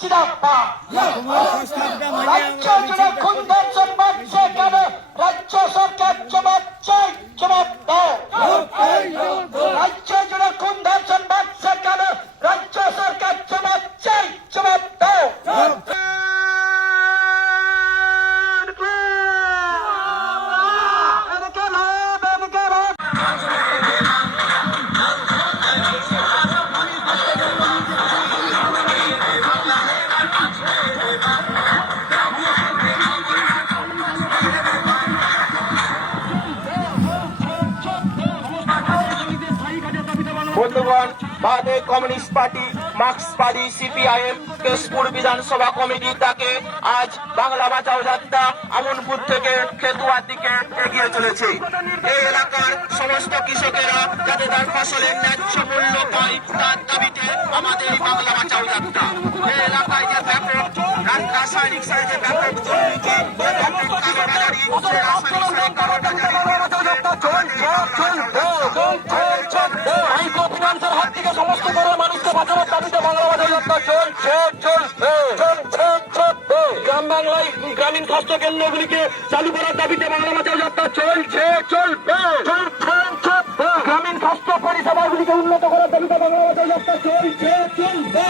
জিন্দাবাদ। রাজ্য জুড়ে খুন ধর্ষণ বাড়ছে কেন? রাজ্য সরকার জবাব চাই, জবাব দাও। রাজ্য জুড়ে খুন ধর্ষণ বাড়ছে কেন? রাজ্য সরকার জবাব চাই, জবাব দাও। বন্ধুগণ, ভারতের কমিউনিস্ট পার্টি, মার্ক্সবাদী সিপিআইএম কেশপুর বিধানসভা কমিটি তাকে আজ বাংলা বাঁচাও যাত্রা আমনপুর থেকে খেতুয়ার দিকে এগিয়ে চলেছে। এই এলাকার সমস্ত কৃষকেরা যাতে তার ফসলের ন্যায্য মূল্য পায় তার দাবিতে আমাদের বাংলা বাঁচাও যাত্রা। এই এলাকায় যে ব্যাপক রাসায়নিক সারে যে ব্যাপক দুর্নীতি, যে ব্যাপক কালোবাজারি, সেই রাসায়নিক সারের কালোবাজারি হাত থেকে সমস্ত বড় মানুষকে বাঁচানোর দাবিতে বাংলা বাঁচাও যাত্রা চলছে। গ্রাম বাংলায় গ্রামীণ স্বাস্থ্য কেন্দ্রগুলিকে চালু করার দাবিতে বাংলা বাঁচাও যাত্রা চলছে, চলবে। গ্রামীণ স্বাস্থ্য পরিষেবাগুলিকে উন্নত করার দাবিতে বাংলা বাঁচাও যাত্রা চলছে, চলবে।